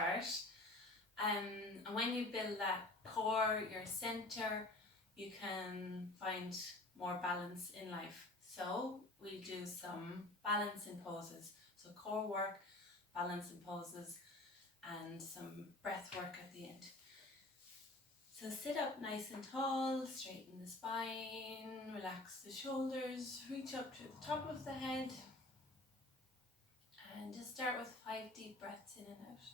start. And when you build that core, your center, you can find more balance in life. So we do some balancing poses. So core work, balancing poses, and some breath work at the end. So sit up nice and tall, straighten the spine, relax the shoulders, reach up to the top of the head. And just start with 5 deep breaths in and out.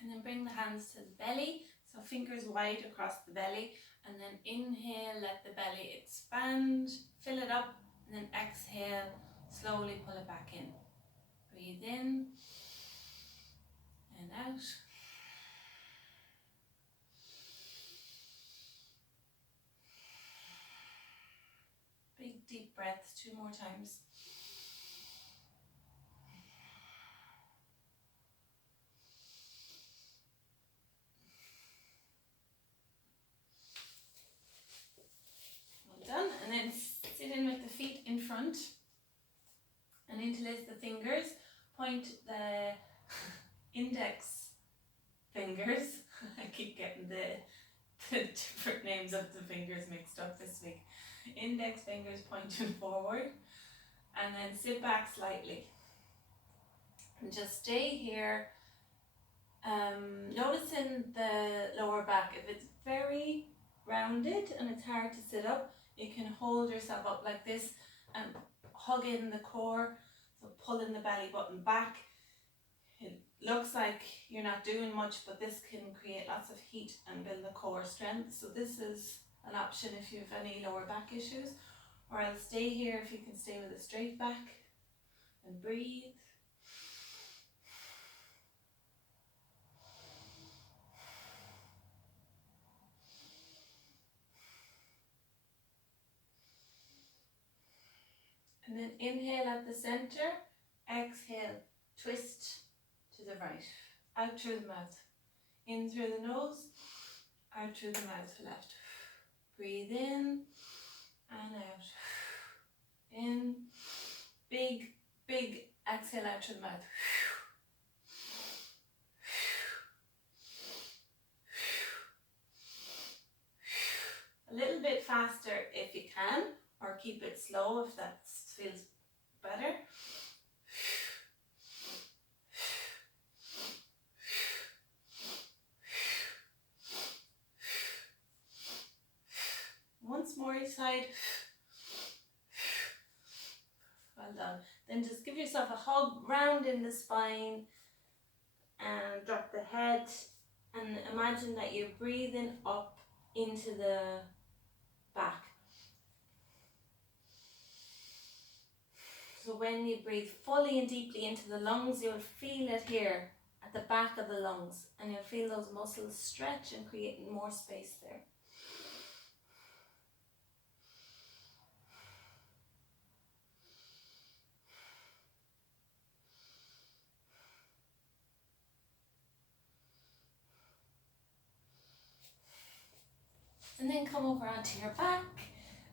And then bring the hands to the belly, so fingers wide across the belly, and then inhale, let the belly expand, fill it up, and then exhale, slowly pull it back in. Breathe in and out. Big deep breaths, 2 more times. Done. And then sit in with the feet in front and interlace the fingers. Point the index fingers. I keep getting the different names of the fingers mixed up this week. Index fingers pointing forward, and then sit back slightly. And just stay here. Noticing the lower back. If it's very rounded and it's hard to sit up, you can hold yourself up like this and hug in the core, so pulling the belly button back. It looks like you're not doing much, but this can create lots of heat and build the core strength. So this is an option if you have any lower back issues, or I'll stay here if you can stay with a straight back and breathe. And then inhale at the center, exhale, twist to the right, out through the mouth. In through the nose, out through the mouth, left. Breathe in and out. In, big, big exhale out through the mouth. A little bit faster if you can, or keep it slow if that feels better. Once more each side. Well done. Then just give yourself a hug, round in the spine, and drop the head, and imagine that you're breathing up into the back. So when you breathe fully and deeply into the lungs, you'll feel it here at the back of the lungs, and you'll feel those muscles stretch and create more space there. And then come over onto your back.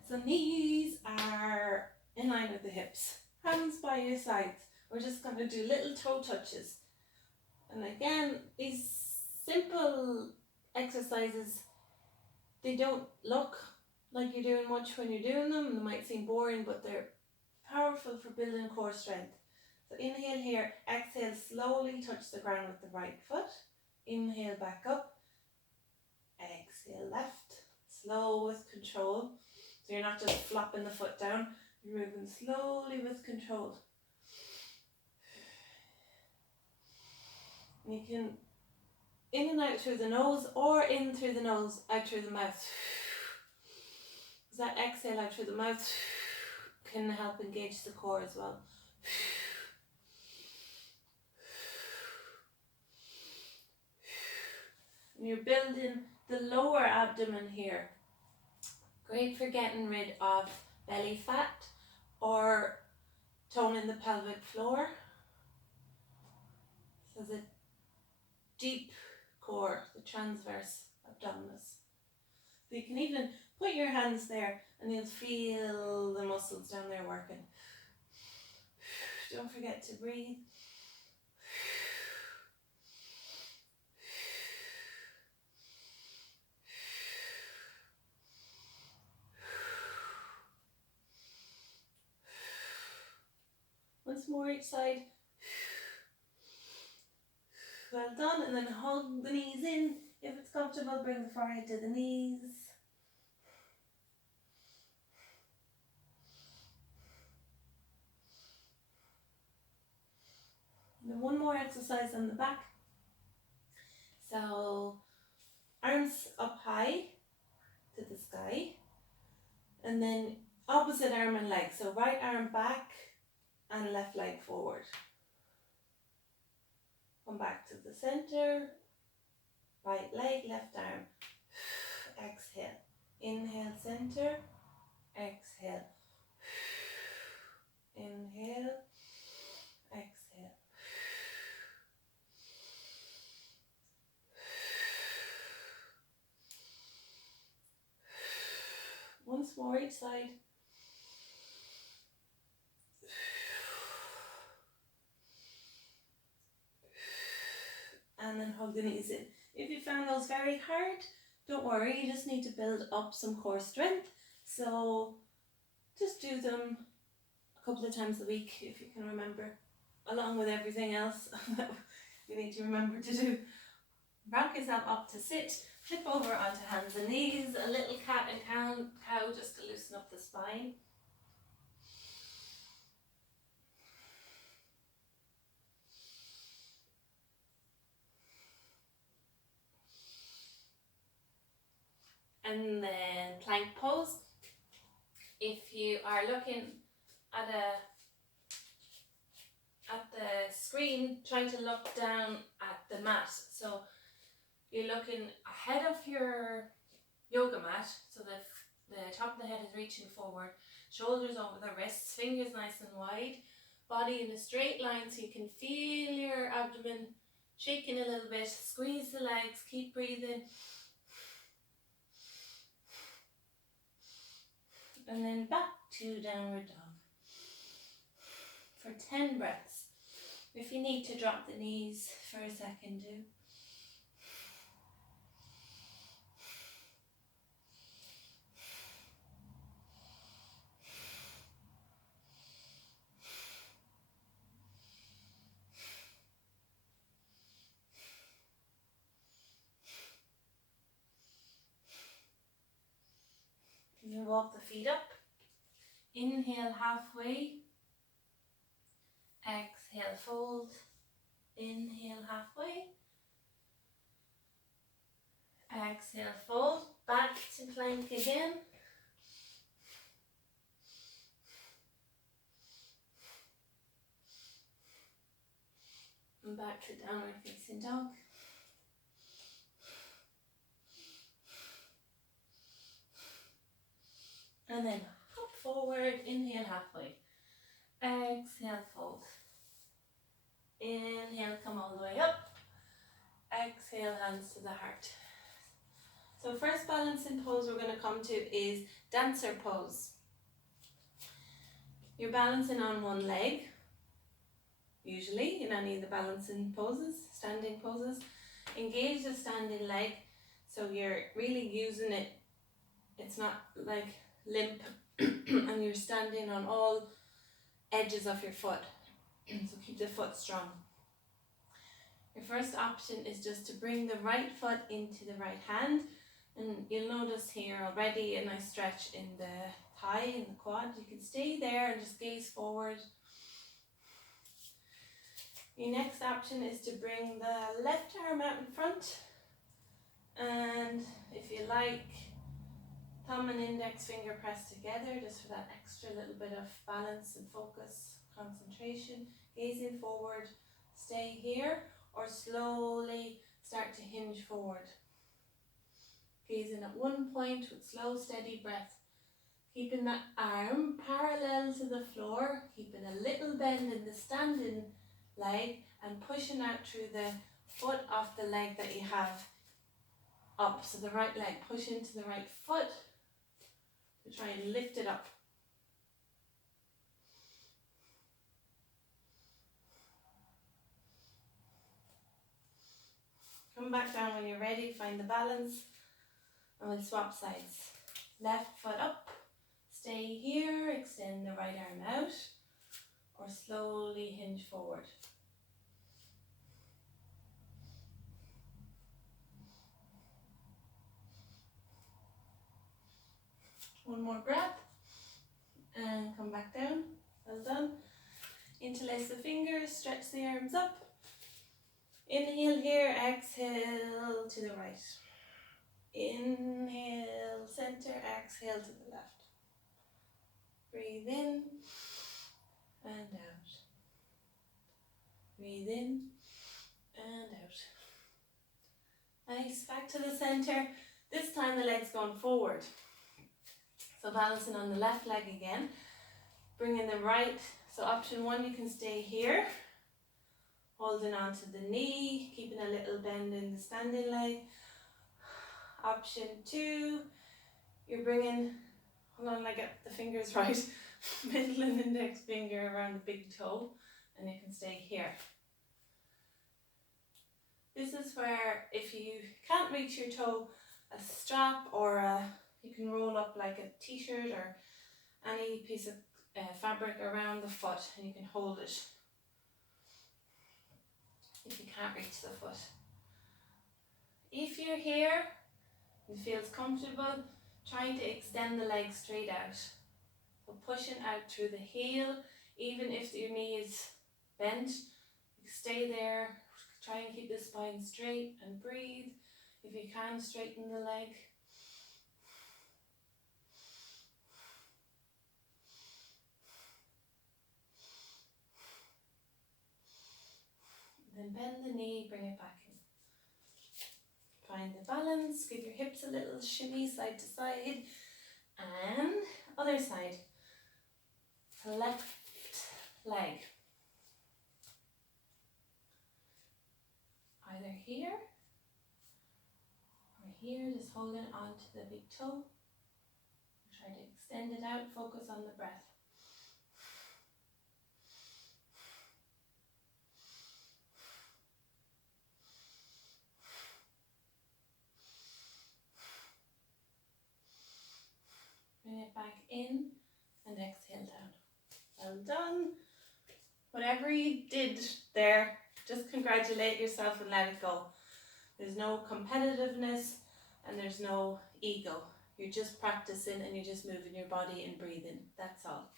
So knees are in line with the hips. Hands by your sides. We're just going to do little toe touches. And again, these simple exercises, they don't look like you're doing much when you're doing them. They might seem boring, but they're powerful for building core strength. So inhale here, exhale, slowly touch the ground with the right foot. Inhale back up. Exhale left. Slow with control. So you're not just flopping the foot down, you're moving slowly with control. And you can in and out through the nose, or in through the nose, out through the mouth. So that exhale out through the mouth can help engage the core as well. And you're building the lower abdomen here. Great for getting rid of belly fat or toning the pelvic floor. So the deep core, the transverse abdominis. So you can even put your hands there and you'll feel the muscles down there working. Don't forget to breathe. Once more each side. Well done, and then hug the knees in. If it's comfortable, bring the forehead to the knees. And then one more exercise on the back. So arms up high to the sky, and then opposite arm and leg. So right arm back and left leg forward. Come back to the center. Right leg, left arm. Exhale. Inhale, center. Exhale. Inhale. Exhale. Once more each side. And then hug the knees in. If you found those very hard, don't worry, you just need to build up some core strength. So just do them a couple of times a week if you can remember, along with everything else that you need to remember to do. Rock yourself up to sit, flip over onto hands and knees, a little cat and cow just to loosen up the spine. And then plank pose. If you are looking at the screen, trying to look down at the mat. So you're looking ahead of your yoga mat, so the top of the head is reaching forward, shoulders over the wrists, fingers nice and wide, body in a straight line so you can feel your abdomen shaking a little bit. Squeeze the legs, keep breathing. And then back to downward dog for 10 breaths. If you need to drop the knees for a second, do. You walk the feet up. Inhale halfway. Exhale, fold. Inhale halfway. Exhale, fold. Back to plank again. And back to downward facing dog. And then hop forward, inhale halfway. Exhale, fold. Inhale, come all the way up. Exhale, hands to the heart. So first balancing pose we're going to come to is dancer pose. You're balancing on one leg, usually in any of the balancing poses, standing poses. Engage the standing leg, so you're really using it. It's not like limp and you're standing on all edges of your foot. So keep the foot strong. Your first option is just to bring the right foot into the right hand, and you'll notice here already a nice stretch in the thigh and the quad. You can stay there and just gaze forward. Your next option is to bring the left arm out in front, and if you like, thumb and index finger pressed together just for that extra little bit of balance and focus, concentration. Gazing forward, stay here, or slowly start to hinge forward. Gazing at one point with slow, steady breath. Keeping that arm parallel to the floor, keeping a little bend in the standing leg and pushing out through the foot off the leg that you have up. So the right leg, push into the right foot to try and lift it up. Come back down when you're ready, find the balance, and we'll swap sides. Left foot up, stay here, extend the right arm out, or slowly hinge forward. One more breath, and come back down. Well done. Interlace the fingers, stretch the arms up. Inhale here, exhale to the right. Inhale, center, exhale to the left. Breathe in and out. Breathe in and out. Nice, back to the center. This time the leg's going forward. So balancing on the left leg again. Bringing the right, so option one, you can stay here. Holding on to the knee, keeping a little bend in the standing leg. Option two, you're bringing, hold on, I get the fingers right, middle and index finger around the big toe, and you can stay here. This is where if you can't reach your toe, a strap or you can roll up like a t-shirt or any piece of fabric around the foot, and you can hold it if you can't reach the foot. If you're here, it feels comfortable, trying to extend the leg straight out. So pushing out through the heel, even if your knee is bent, stay there, try and keep the spine straight and breathe. If you can, straighten the leg. Then bend the knee, bring it back in. Find the balance, give your hips a little shimmy side to side, and other side. Left leg. Either here or here, just holding on to the big toe. Try to extend it out, focus on the breath. Bring it back in and exhale down. Well done. Whatever you did there, just congratulate yourself and let it go. There's no competitiveness and there's no ego. You're just practicing and you're just moving your body and breathing. That's all.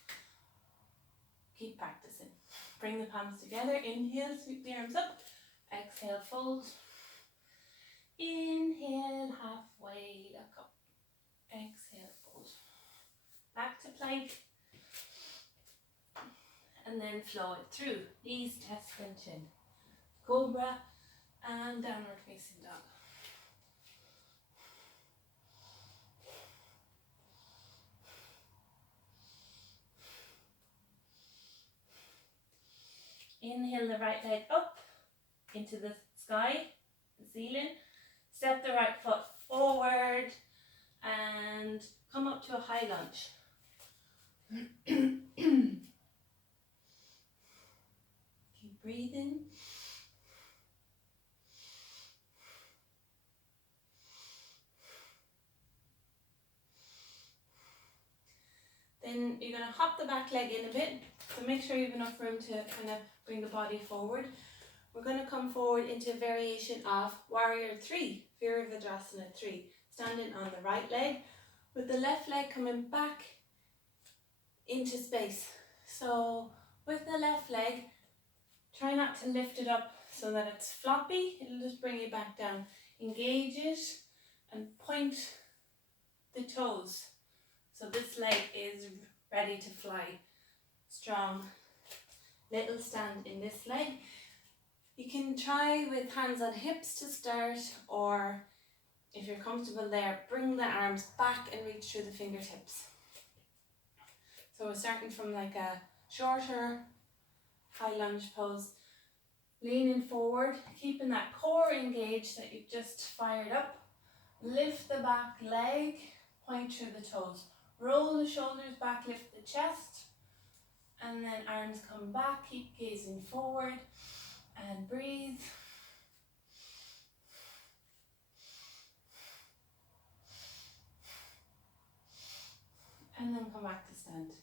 Keep practicing. Bring the palms together. Inhale, sweep the arms up. Exhale, fold. Inhale, halfway, look up. Exhale, fold. Back to plank. And then flow it through. Knees, chest, and chin. Cobra and downward facing dog. Inhale the right leg up into the sky, the ceiling. Step the right foot forward and come up to a high lunge. Keep breathing. Then you're going to hop the back leg in a bit, so make sure you have enough room to kind of bring the body forward. We're going to come forward into a variation of Warrior 3, Virabhadrasana 3, standing on the right leg with the left leg coming back into space. So with the left leg, try not to lift it up so that it's floppy, it'll just bring you back down. Engage it and point the toes. So this leg is ready to fly. Strong little stand in this leg. You can try with hands on hips to start, or if you're comfortable there, bring the arms back and reach through the fingertips. So we're starting from like a shorter high lunge pose Leaning forward, keeping that core engaged that you've just fired up. Lift the back leg, point through the toes. Roll the shoulders back, lift the chest. And then arms come back, keep gazing forward and breathe. And then come back to stand. Just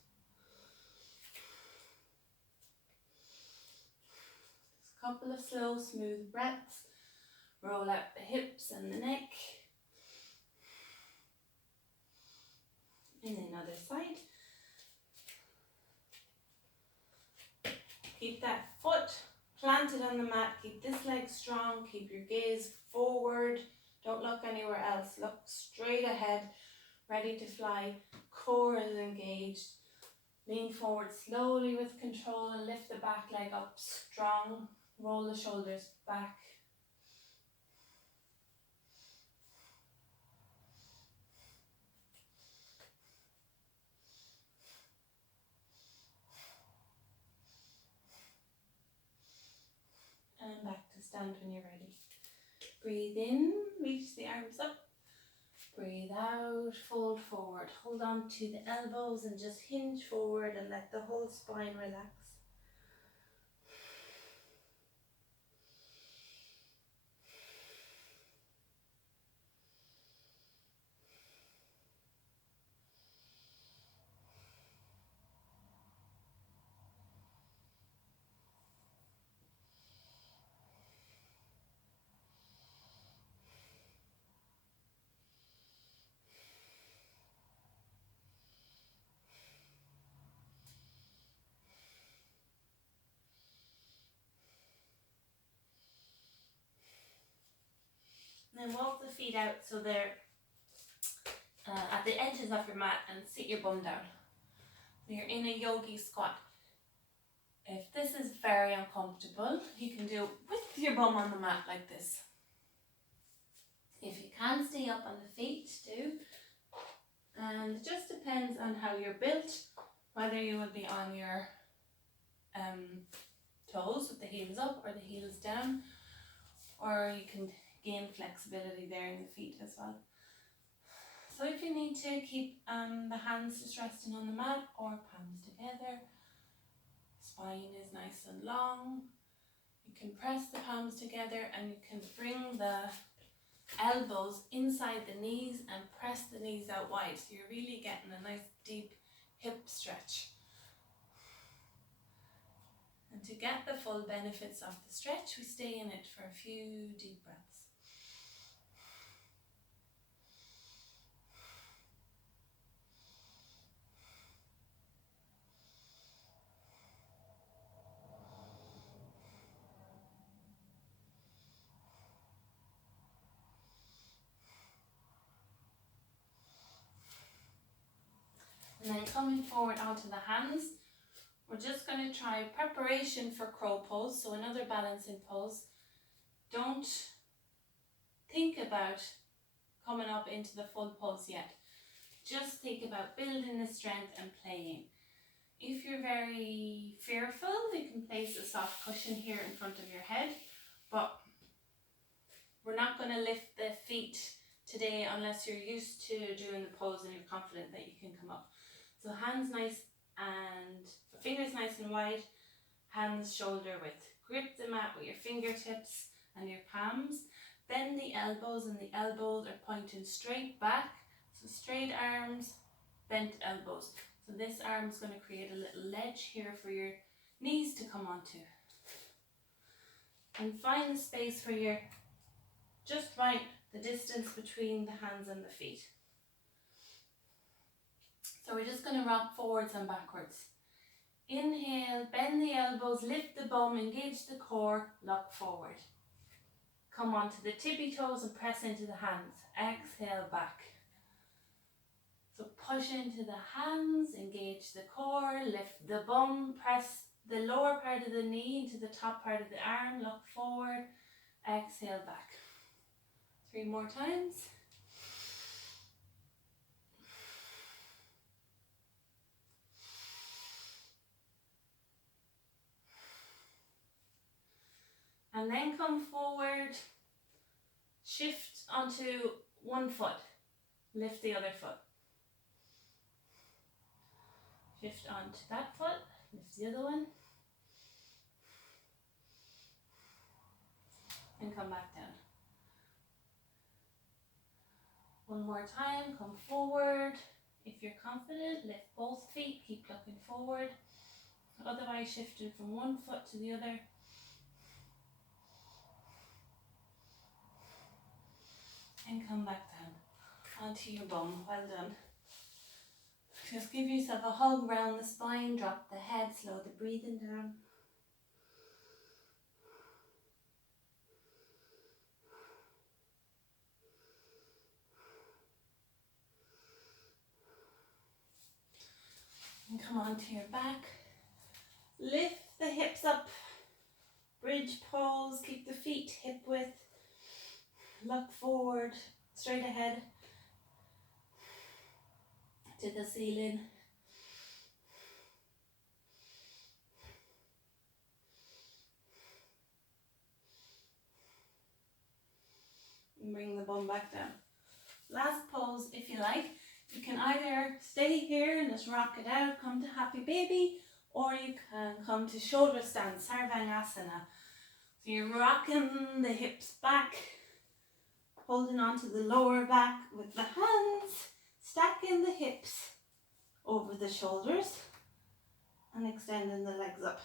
a couple of slow, smooth breaths. Roll out the hips and the neck. And then other side. Keep that foot planted on the mat. Keep this leg strong. Keep your gaze forward. Don't look anywhere else. Look straight ahead. Ready to fly. Core is engaged. Lean forward slowly with control and lift the back leg up strong. Roll the shoulders back. And back to stand when you're ready. Breathe in, reach the arms up. Breathe out, fold forward. Hold on to the elbows and just hinge forward and let the whole spine relax. And then walk the feet out so they're at the edges of your mat and sit your bum down. So you're in a yogi squat. If this is very uncomfortable, you can do it with your bum on the mat like this. If you can stay up on the feet, do. And it just depends on how you're built, whether you will be on your toes with the heels up or the heels down, or you can gain flexibility there in the feet as well. So if you need to, keep the hands just resting on the mat or palms together. Spine is nice and long. You can press the palms together and you can bring the elbows inside the knees and press the knees out wide. So you're really getting a nice deep hip stretch. And to get the full benefits of the stretch, we stay in it for a few deep breaths. And then coming forward onto the hands, we're just going to try preparation for crow pose, so another balancing pose. Don't think about coming up into the full pose yet. Just think about building the strength and playing. If you're very fearful, you can place a soft cushion here in front of your head, but we're not going to lift the feet today unless you're used to doing the pose and you're confident that you can come up. So hands nice and fingers nice and wide, hands shoulder width. Grip the mat with your fingertips and your palms. Bend the elbows and the elbows are pointing straight back. So straight arms, bent elbows. So this arm is going to create a little ledge here for your knees to come onto. And find the space where you're just right, the distance between the hands and the feet. So we're just going to rock forwards and backwards. Inhale, bend the elbows, lift the bum, engage the core, lock forward. Come onto the tippy toes and press into the hands. Exhale, back. So push into the hands, engage the core, lift the bum, press the lower part of the knee into the top part of the arm, look forward, exhale, back. 3 more times. And then come forward, shift onto one foot, lift the other foot. Shift onto that foot, lift the other one, and come back down. One more time, come forward. If you're confident, lift both feet, keep looking forward. Otherwise, shifting from one foot to the other. And come back down onto your bum. Well done. Just give yourself a hug round the spine, drop the head, slow the breathing down. And come onto your back. Lift the hips up. Bridge pose, keep the feet hip width. Look forward, straight ahead to the ceiling. And bring the bum back down. Last pose, if you like. You can either stay here and just rock it out, come to happy baby, or you can come to shoulder stand, Sarvangasana. So you're rocking the hips back, holding onto the lower back with the hands, stacking the hips over the shoulders and extending the legs up.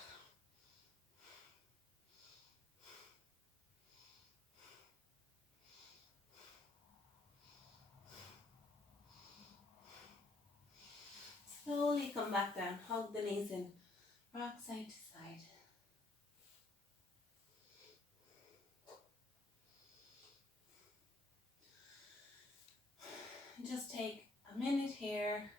Slowly come back down, hug the knees in, rock side to side. Just take a minute here,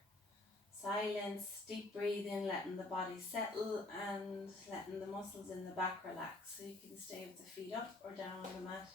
silence, deep breathing, letting the body settle and letting the muscles in the back relax. So you can stay with the feet up or down on the mat.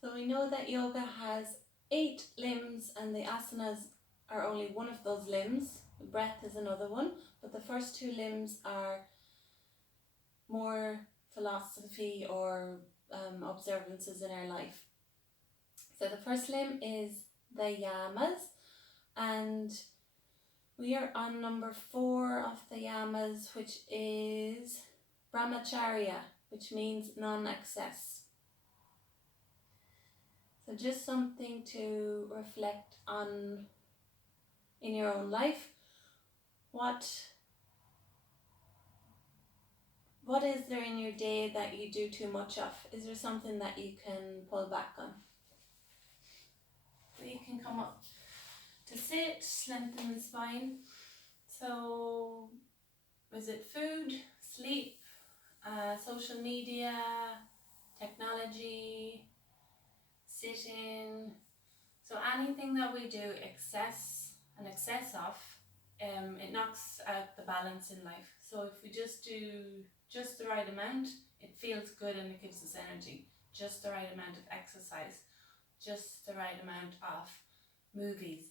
So we know that yoga has 8 limbs and the asanas are only one of those limbs. The breath is another one, but the first 2 limbs are more philosophy or observances in our life. So the first limb is the yamas, and we are on number 4 of the yamas, which is Bramacharya, which means non-excess. So just something to reflect on in your own life. What is there in your day that you do too much of? Is there something that you can pull back on? So you can come up to sit, lengthen the spine. So is it food, sleep, social media, technology, sitting? So anything that we do excess of, it knocks out the balance in life. So if we just do just the right amount, it feels good and it gives us energy. Just the right amount of exercise, just the right amount of movies,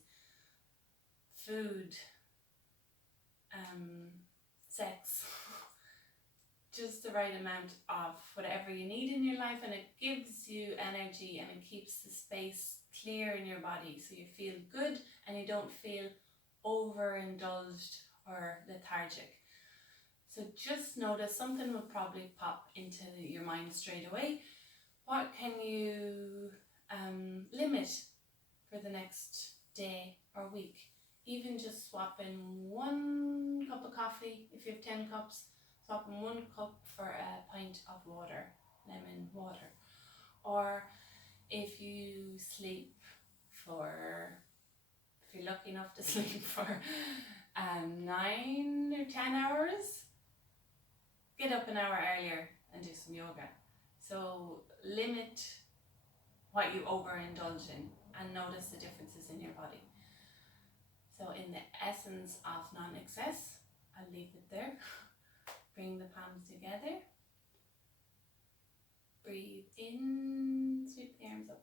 food, sex, just the right amount of whatever you need in your life, and it gives you energy and it keeps the space clear in your body so you feel good and you don't feel overindulged or lethargic. So just notice something will probably pop into your mind straight away. What can you limit for the next day or week? Even just swapping 1 cup of coffee, if you have 10 cups, swapping 1 cup for a pint of water, lemon water. Or If you sleep for, if you're lucky enough to sleep for 9 or 10 hours, get up an hour earlier and do some yoga. So limit what you overindulge in and notice the differences in your body. So in the essence of non-excess, I'll leave it there. Bring the palms together. Breathe in, sweep the arms up.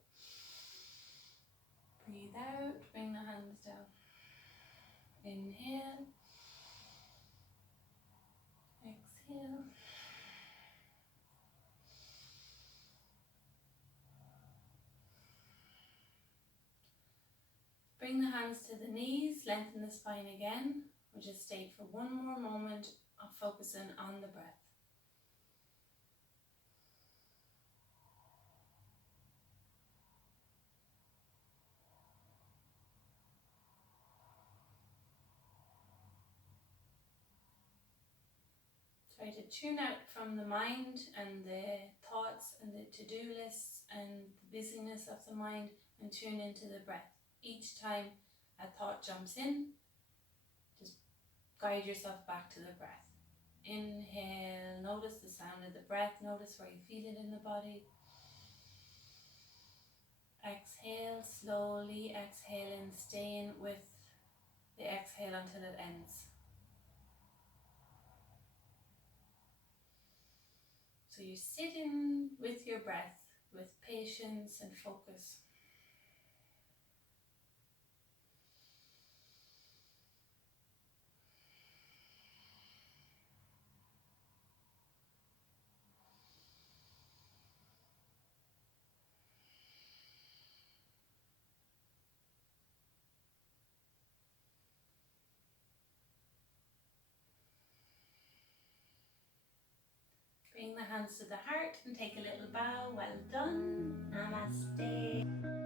Breathe out, bring the hands down. Inhale. Exhale. Bring the hands to the knees, lengthen the spine again. We'll just stay for one more moment of focusing on the breath. Try to tune out from the mind and the thoughts and the to-do lists and the busyness of the mind, and tune into the breath. Each time a thought jumps in, just guide yourself back to the breath. Inhale, notice the sound of the breath, notice where you feel it in the body. Exhale, slowly exhaling, staying with the exhale until it ends. So you're sitting with your breath with patience and focus. Bring the hands to the heart and take a little bow. Well done. Namaste.